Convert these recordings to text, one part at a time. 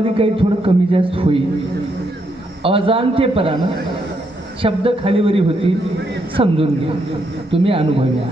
शब्दामध्ये काही थोडं कमी जास्त होईल. अजाणतेपणानं शब्द खालीवरी होतील समजून घ्या. तुम्ही अनुभव्या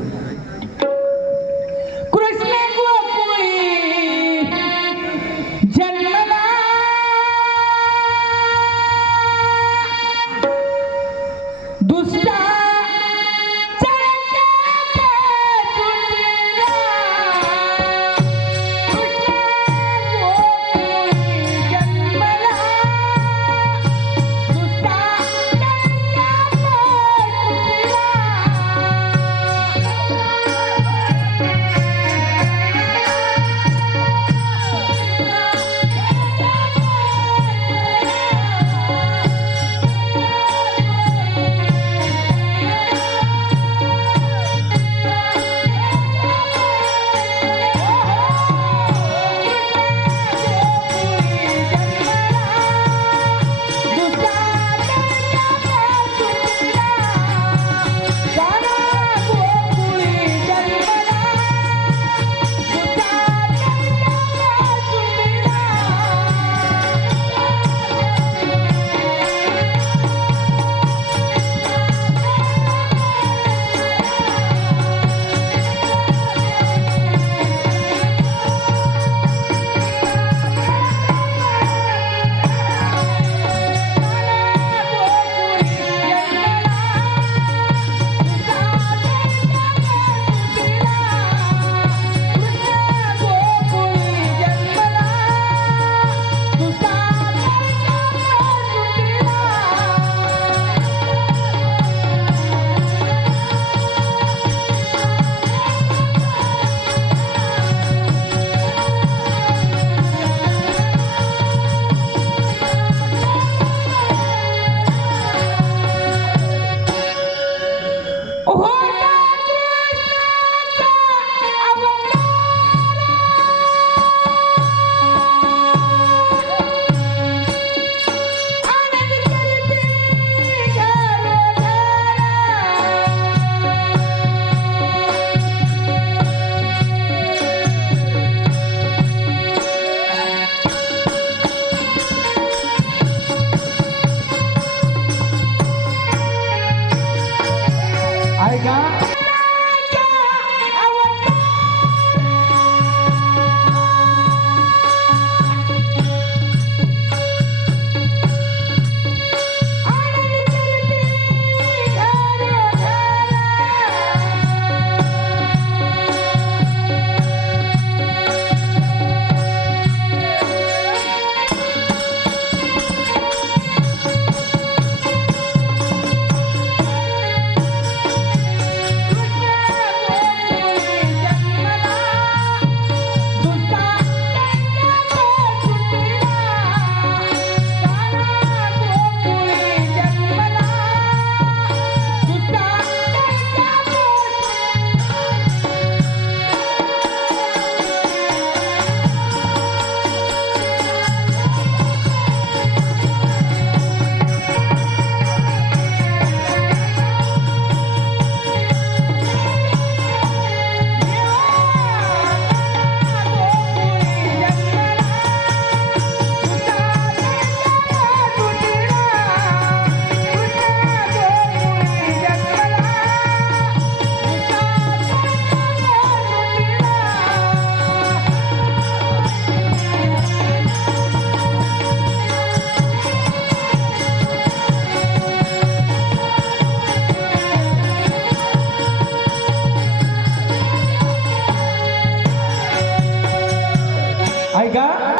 ऐका ऐका